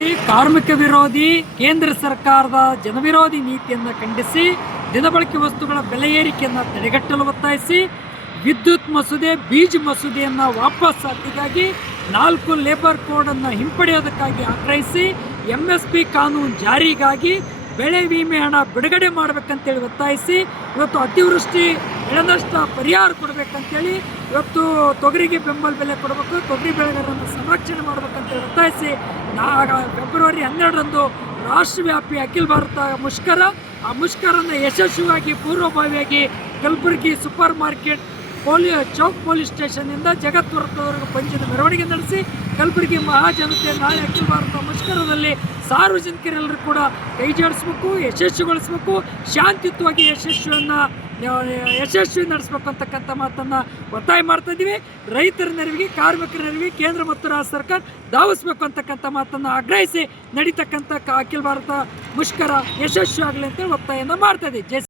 ಕಾರ್ಮಿಕ ವಿರೋಧಿ ಕೇಂದ್ರ ಸರ್ಕಾರದ ಜನವಿರೋಧಿ ನೀತಿಯನ್ನು ಖಂಡಿಸಿ ದಿನಬಳಕೆ ವಸ್ತುಗಳ ಬೆಲೆ ಏರಿಕೆಯನ್ನು ತಡೆಗಟ್ಟಲು ಒತ್ತಾಯಿಸಿ ವಿದ್ಯುತ್ ಮಸೂದೆ ಬೀಜ ಮಸೂದೆಯನ್ನು ವಾಪಸ್ ಹಾಕಿಗಾಗಿ 4 ಲೇಬರ್ ಕೋಡನ್ನು ಹಿಂಪಡೆಯೋದಕ್ಕಾಗಿ ಆಗ್ರಹಿಸಿ MSP ಕಾನೂನು ಜಾರಿಗಾಗಿ ಬೆಳೆ ವಿಮೆ ಹಣ ಬಿಡುಗಡೆ ಮಾಡಬೇಕಂತೇಳಿ ಒತ್ತಾಯಿಸಿ ಇವತ್ತು ಅತಿವೃಷ್ಟಿ ಬೆಳೆ ನಷ್ಟ ಪರಿಹಾರ ಕೊಡಬೇಕಂತೇಳಿ ಇವತ್ತು ತೊಗರಿಗೆ ಬೆಂಬಲ ಬೆಲೆ ಕೊಡಬೇಕು, ತೊಗರಿ ಬೆಳೆಗಾರರನ್ನು ಸಂರಕ್ಷಣೆ ಮಾಡಬೇಕಂತೇಳಿ ಒತ್ತಾಯಿಸಿ ಫೆಬ್ರವರಿ 12ರಂದು ರಾಷ್ಟ್ರವ್ಯಾಪಿ ಅಖಿಲ ಭಾರತ ಮುಷ್ಕರ, ಆ ಮುಷ್ಕರನ್ನು ಯಶಸ್ವಿಯಾಗಿ ಪೂರ್ವಭಾವಿಯಾಗಿ Kalaburagi super market Chowk police ಸ್ಟೇಷನ್ನಿಂದ ಜಗತ್ ವೃತ್ತದವರೆಗೂ ಪಂಚದ ಮೆರವಣಿಗೆ ನಡೆಸಿ ಕಲಬುರಗಿ ಮಹಾಜನತೆ ನಾಳೆ ಅಖಿಲ ಭಾರತ ಮುಷ್ಕರದಲ್ಲಿ ಸಾರ್ವಜನಿಕರೆಲ್ಲರೂ ಕೂಡ ಕೈ ಜೋಡಿಸ್ಬೇಕು, ಯಶಸ್ವಿಗೊಳಿಸಬೇಕು, ಶಾಂತಿಯುತವಾಗಿ ಯಶಸ್ವಿ ನಡೆಸಬೇಕು ಅಂತಕ್ಕಂಥ ಮಾತನ್ನು ಒತ್ತಾಯ ಮಾಡ್ತಾ ಇದ್ದೀವಿ. ರೈತರ ನೆರವಿಗೆ, ಕಾರ್ಮಿಕರ ನೆರವಿಗೆ ಕೇಂದ್ರ ಮತ್ತು ರಾಜ್ಯ ಸರ್ಕಾರ ಧಾವಿಸಬೇಕು ಅಂತಕ್ಕಂಥ ಮಾತನ್ನು ಆಗ್ರಹಿಸಿ ನಡೀತಕ್ಕಂಥ ಅಖಿಲ ಭಾರತ ಮುಷ್ಕರ ಯಶಸ್ವಿ ಆಗಲಿ ಅಂತೇಳಿ ಒತ್ತಾಯನ ಮಾಡ್ತಾ ಇದ್ದೀವಿ.